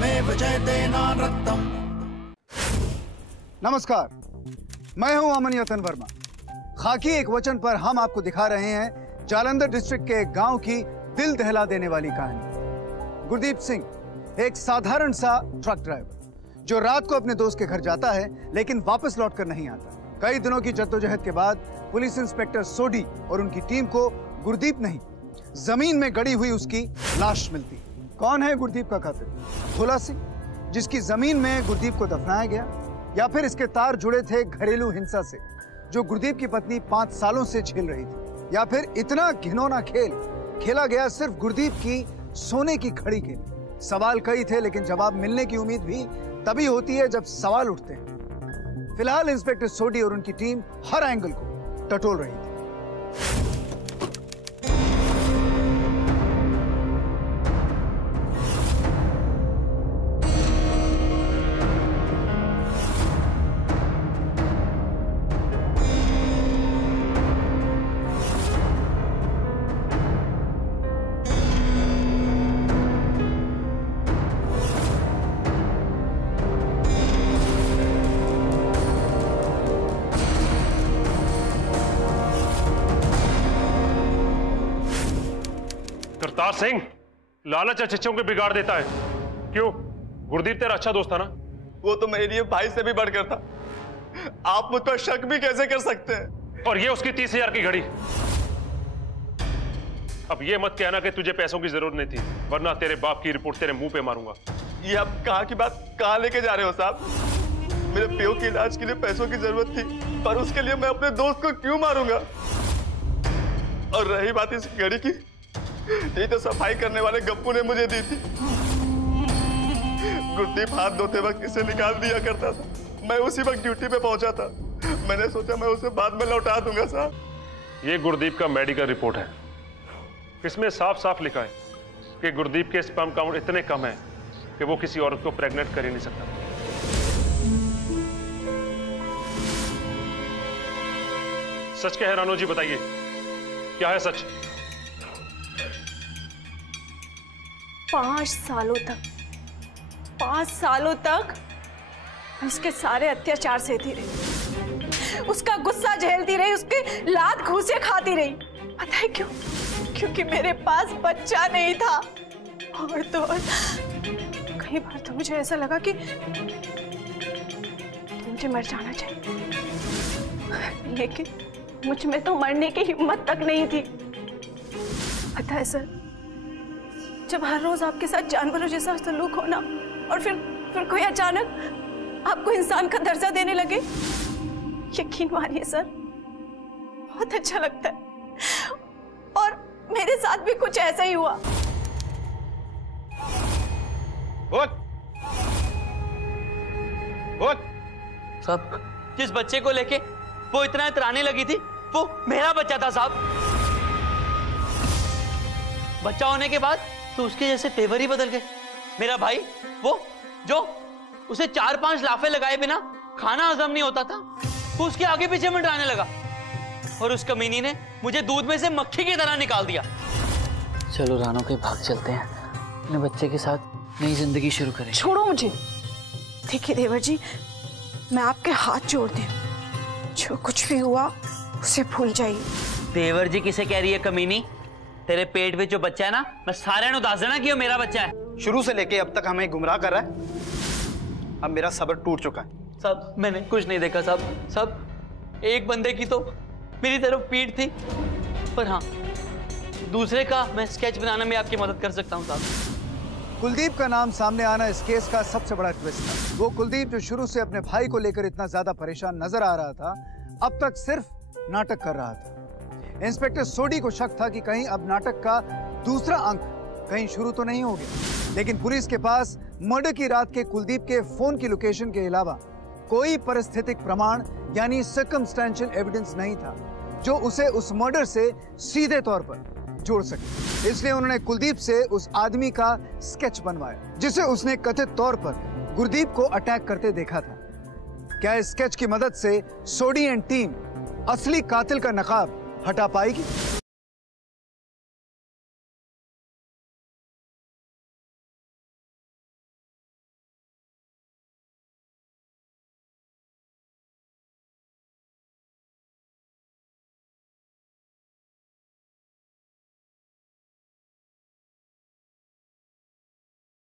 सत्यमेव जयते नानृतम्। नमस्कार, मैं हूं अमन यतन वर्मा। खाकी एक वचन पर हम आपको दिखा रहे हैं जालंधर डिस्ट्रिक्ट के एक गांव की दिल दहला देने वाली कहानी। गुरदीप सिंह, एक साधारण सा ट्रक ड्राइवर जो रात को अपने दोस्त के घर जाता है लेकिन वापस लौटकर नहीं आता। कई दिनों की जद्दोजहद के बाद पुलिस इंस्पेक्टर सोडी और उनकी टीम को गुरदीप नहीं, जमीन में गड़ी हुई उसकी लाश मिलती है। कौन है गुरदीप का कातिल? भोला सिंह, जिसकी जमीन में गुरदीप को दफनाया गया, या फिर इसके तार जुड़े थे घरेलू हिंसा से जो गुरदीप की पत्नी 5 सालों से झेल रही थी, या फिर इतना घिनौना खेल खेला गया सिर्फ गुरदीप की सोने की घड़ी के लिए। सवाल कई थे, लेकिन जवाब मिलने की उम्मीद भी तभी होती है जब सवाल उठते हैं। फिलहाल इंस्पेक्टर सोडी और उनकी टीम हर एंगल को टटोल रही थी। करतार सिंह, लालच अच्छों के बिगाड़ देता है। क्यों? गुरदीप तेरा अच्छा दोस्त था ना? वो तो मेरे लिए भाई से भी बढ़कर था। आप मुझ पर शक भी कैसे कर सकते हैं? और ये उसकी 30,000 की घड़ी। अब ये मत कहना कि तुझे पैसों की जरूरत नहीं थी, वरना तेरे बाप की रिपोर्ट तेरे मुंह पे मारूंगा। ये आप कहाँ की बात कहाँ लेके जा रहे हो साहब? मेरे पियो के इलाज के लिए पैसों की जरूरत थी, पर उसके लिए मैं अपने दोस्त को क्यों मारूंगा? और रही बात इस घड़ी की, ये तो सफाई करने वाले गप्पू ने मुझे दी थी। गुरदीप हाथ धोते वक्त इसे निकाल दिया करता था। मैं उसी वक्त ड्यूटी पे पहुंचा था। मैंने सोचा मैं उसे बाद में लौटा दूंगा साहब। ये गुरदीप का मेडिकल रिपोर्ट है। इसमें साफ साफ लिखा है कि गुरदीप के स्पर्म काउंट इतने कम है कि वो किसी औरत को प्रेग्नेंट कर ही नहीं सकता। सच क्या है रानो जी, बताइए क्या है सच? 5 सालों तक उसके सारे अत्याचार सहती रही, उसका गुस्सा झेलती रही, उसकी लात घूंसे खाती रही। पता है क्यों? क्योंकि मेरे पास बच्चा नहीं था। और तो और कई बार तो मुझे ऐसा लगा कि मुझे मर जाना चाहिए, लेकिन मुझ में तो मरने की हिम्मत तक नहीं थी। पता है सर, जब हर रोज आपके साथ जानवरों जैसा सलूक होना और फिर कोई अचानक आपको इंसान का दर्जा देने लगे, यकीन मानिए सर, बहुत अच्छा लगता है। और मेरे साथ भी कुछ ऐसा ही हुआ। साहब, जिस बच्चे को लेके वो इतना इतराने लगी थी, वो मेरा बच्चा था साहब। बच्चा होने के बाद तो उसके जैसे तेवर ही बदल गए। मेरा भाई, वो जो उसे 4-5 लाफे लगाए बिना खाना हजम नहीं होता था, वो उसके आगे पीछे मंडराने लगा। और उस कमीनी ने मुझे दूध में से मक्खी की तरह निकाल दिया। चलो रानो के भाग चलते हैं, अपने बच्चे के साथ नई जिंदगी शुरू करें। छोड़ो मुझे। देखिए देवर जी, मैं आपके हाथ जोड़ती हूँ, जो कुछ भी हुआ उसे भूल जाइए। देवर जी किसे कह रही है कमीनी? तेरे पेट में जो बच्चा है ना, मैं सारे नु दस देना कि वो मेरा बच्चा है। शुरू से लेके अब तक हमें गुमराह कर रहा है। अब मेरा सब्र टूट चुका है। साहब, मैंने कुछ नहीं देखा साहब। साहब, एक बंदे की तो मेरी तरफ पीठ थी, पर हाँ, दूसरे का मैं स्केच बनाने में आपकी मदद कर सकता हूँ साहब। कुलदीप का नाम सामने आना इस केस का सबसे बड़ा ट्विस्ट था। वो कुलदीप जो शुरू से अपने भाई को लेकर इतना ज्यादा परेशान नजर आ रहा था, अब तक सिर्फ नाटक कर रहा था। इंस्पेक्टर सोडी को शक था कि कहीं अब नाटक का दूसरा अंक कहीं शुरू तो नहीं हो गया, लेकिन पुलिस के पास मर्डर की रात के कुलदीप के फोन की लोकेशन के अलावा कोई परिस्थितिक प्रमाण यानी सर्कमस्टेंशियल एविडेंस नहीं था जो उसे उस मर्डर से सीधे तौर पर जोड़ सके। इसलिए उन्होंने कुलदीप से उस आदमी का स्केच बनवाया जिसे उसने कथित तौर पर गुरदीप को अटैक करते देखा था। क्या इस स्केच की मदद से सोडी एंड टीम असली कातिल का नकाब हटा पाएगी?